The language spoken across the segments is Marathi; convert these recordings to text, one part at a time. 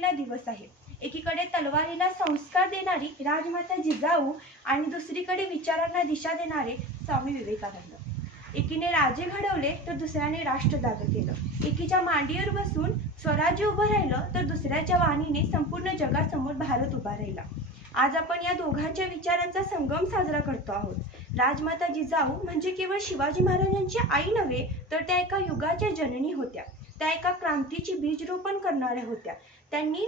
असलेला दिवस आहे। एकीकडे तलवारीला संस्कार देणारी राजमाता जिजाऊ आणि दुसरीकडे विचारांना दिशा देणारे स्वामी विवेकानंद। एकीने राजे घडवले तर दुसऱ्याने राष्ट्र जागं केलं। एकीच्या मांडीवर बसून स्वराज्य उभं राहिलं तर दुसऱ्याच्या वाणीने संपूर्ण जगासमोर भारत उभा राहिला। आज आपण या दोघांच्या विचारांचा संगम साजरा करतो आहोत। राजमाता जिजाऊ म्हणजे केवळ शिवाजी महाराजांची आई नव्हे, तर त्या एका युगाच्या जननी होत्या। त्या एका क्रांतीची बीजरोपण करणाऱ्या होत्या। त्यांनी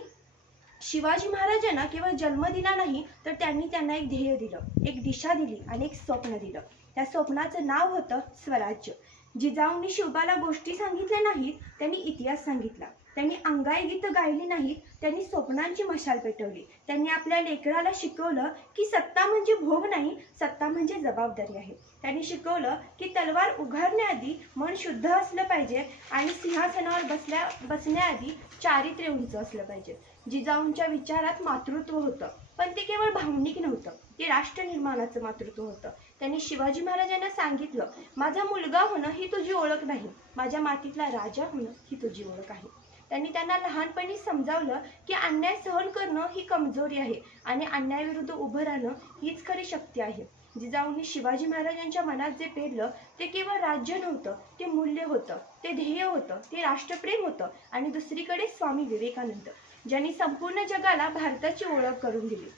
शिवाजी महाराजांना केवळ जन्म दिला नाही, तर त्यांनी त्यांना एक ध्येय दिलं, एक दिशा दिली आणि एक स्वप्न दिलं। त्या स्वप्नाचं नाव होतं स्वराज्य। जिजाऊंनी शिवबाला गोष्टी सांगितल्या नाहीत, त्यांनी इतिहास सांगितला। त्यांनी अंगाई गीत गायली नाहीत, त्यांनी स्वप्नांची मशाल पेटवली। त्यांनी आपल्या लेकराला शिकवलं की सत्ता म्हणजे भोग नाही, सत्ता म्हणजे जबाबदारी आहे। त्यांनी शिकवलं की तलवार उगारण्याआधी मन शुद्ध असलं पाहिजे आणि सिंहासनावर बसण्याआधी चारित्र्य उंच असलं पाहिजे। जिजाऊंच्या विचारात मातृत्व होतं, पण ते केवळ भावनिक नव्हतं, ते राष्ट्र निर्माणाचं मातृत्व होतं। त्यांनी शिवाजी महाराजांना सांगितलं, माझा मुलगा होणं ही तुझी ओळख नाही, माझ्या मातीतला राजा होणं ही तुझी ओळख आहे। त्यांनी त्यांना लहानपणी समजावलं की अन्याय सहन करणं ही कमजोरी आहे आणि अन्यायाविरुद्ध उभं राहणं हीच खरी शक्ती आहे। जिजाऊंनी शिवाजी महाराजांच्या मनात जे पेरलं ते केवळ राज्य नव्हतं, ते मूल्य होतं, ते ध्येय होतं, ते राष्ट्रप्रेम होतं। आणि दुसरीकडे स्वामी विवेकानंद, ज्यांनी संपूर्ण जगाला भारताची ओळख करून दिली,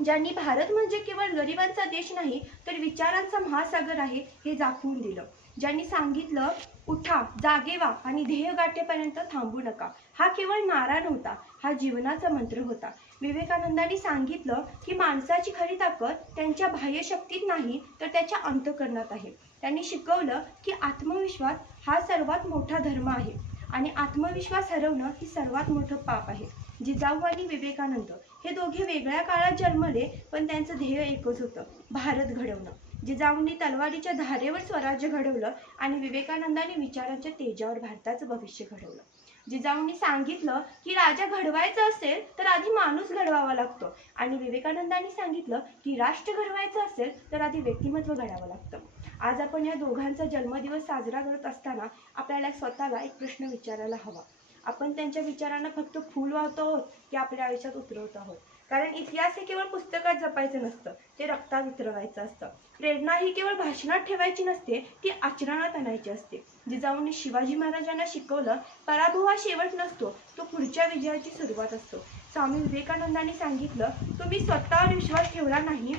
ज्यांनी भारत म्हणजे केवळ गरिबांचा देश नाही, तर विचारांचा महासागर आहे हे दाखवून दिलं। ज्यांनी सांगितलं, उठा, जागे व्हा आणि ध्येय गाठेपर्यंत थांबू नका। हा केवळ नारा नव्हता, हा जीवनाचा मंत्र होता। विवेकानंदांनी सांगितलं की माणसाची खरी ताकद त्यांच्या बाह्य शक्तीत नाही, तर त्याच्या अंतःकरणात आहे। त्यांनी शिकवलं की आत्मविश्वास हा सर्वात मोठा धर्म आहे आणि आत्मविश्वास हरवणं ही सर्वात मोठं पाप आहे। जिजाऊ आणि विवेकानंद हे दोघे वेगळ्या काळात जन्मले, पण त्यांचं ध्येय एकच होतं, भारत घडवणं। जिजाऊंनी तलवारीच्या धारेवर स्वराज्य घडवलं आणि विवेकानंदांनी विचारांच्या तेजावर भारताचं भविष्य घडवलं। जिजाऊंनी सांगितलं की राजा घडवायचा असेल तर आधी माणूस घडवावा लागतो आणि विवेकानंदांनी सांगितलं की राष्ट्र घडवायचं असेल तर आधी व्यक्तिमत्व घडावं लागतं। आज आपण या दोघांचा जन्मदिवस साजरा करत असताना आपल्याला स्वतःला एक प्रश्न विचारायला हवा, आपण त्यांच्या विचारांना फक्त फूल वाहतो आहोत की आपल्या आयुष्यात उतरवत आहोत? कारण इतिहास हे केवळ पुस्तकात जपायचं नसतं, ते रक्तात उतरवायचं असतं। प्रेरणा ही केवळ भाषणात ठेवायची नसते, ती आचरणात आणायची असते। जिजाऊंनी शिवाजी महाराजांना शिकवलं, पराभव हा शेवट नसतो, तो पुढच्या विजयाची सुरुवात असतो। स्वामी विवेकानंदांनी सांगितलं, तुम्ही स्वतःवर विश्वास ठेवला नाही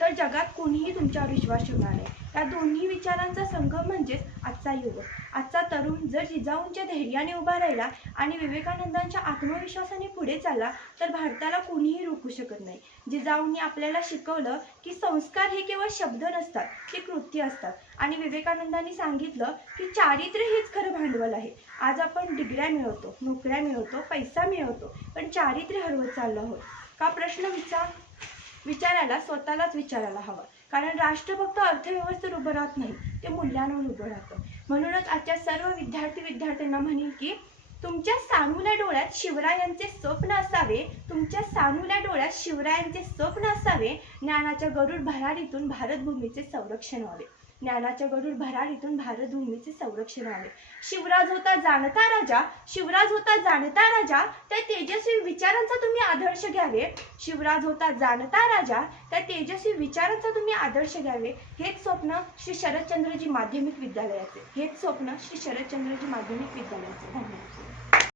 तर जगात कोणीही तुमच्यावर विश्वास ठेवणार नाही। या दोन्ही विचारांचा संगम म्हणजेच आजचा युग। आजचा तरुण जर जिजाऊंच्या धैर्याने उभा राहिला आणि विवेकानंदांच्या आत्मविश्वासाने पुढे चालला तर भारताला कोणीही रोखू शकत नाही। जिजाऊंनी आपल्याला शिकवलं की संस्कार हे केवळ शब्द नसतात, ते कृत्य असतात। आणि विवेकानंदांनी सांगितलं की चारित्र्य हेच खरं भांडवल आहे। आज आपण डिग्र्या मिळवतो, नोकऱ्या मिळवतो, पैसा मिळवतो, पण चारित्र्य हरवत चाललो आहोत का? प्रश्न विचारायला स्वतःलाच विचारायला हवा। कारण राष्ट्र फक्त अर्थव्यवस्थेवर उभं राहत नाही, ते मूल्यांवर उभं राहतं। म्हणूनच आजच्या सर्व विद्यार्थ्यांना म्हणेन की तुमच्या सानूल्या डोळ्यात शिवरायांचे स्वप्न असावे, तुमच्या सानूल्या डोळ्यात शिवरायांचे स्वप्न असावे। ज्ञानाच्या गरुड भरारीतून भारतभूमीचे संरक्षण व्हावे, ज्ञानाच्या गरुड भरारीतून भारतभूमीचे संरक्षण व्हावे। शिवराज होता जाणता राजा, शिवराज होता जाणता राजा, त्या तेजस्वी विचारांचा तुम्ही आदर्श घ्यावे। शिवराज होता जाणता राजा, त्या तेजस्वी विचारांचा तुम्ही आदर्श घ्यावे। हेच स्वप्न श्री शरदचंद्रजी माध्यमिक विद्यालयाचे, हेच स्वप्न श्री शरदचंद्रजी माध्यमिक विद्यालयाचे। धन्यवाद।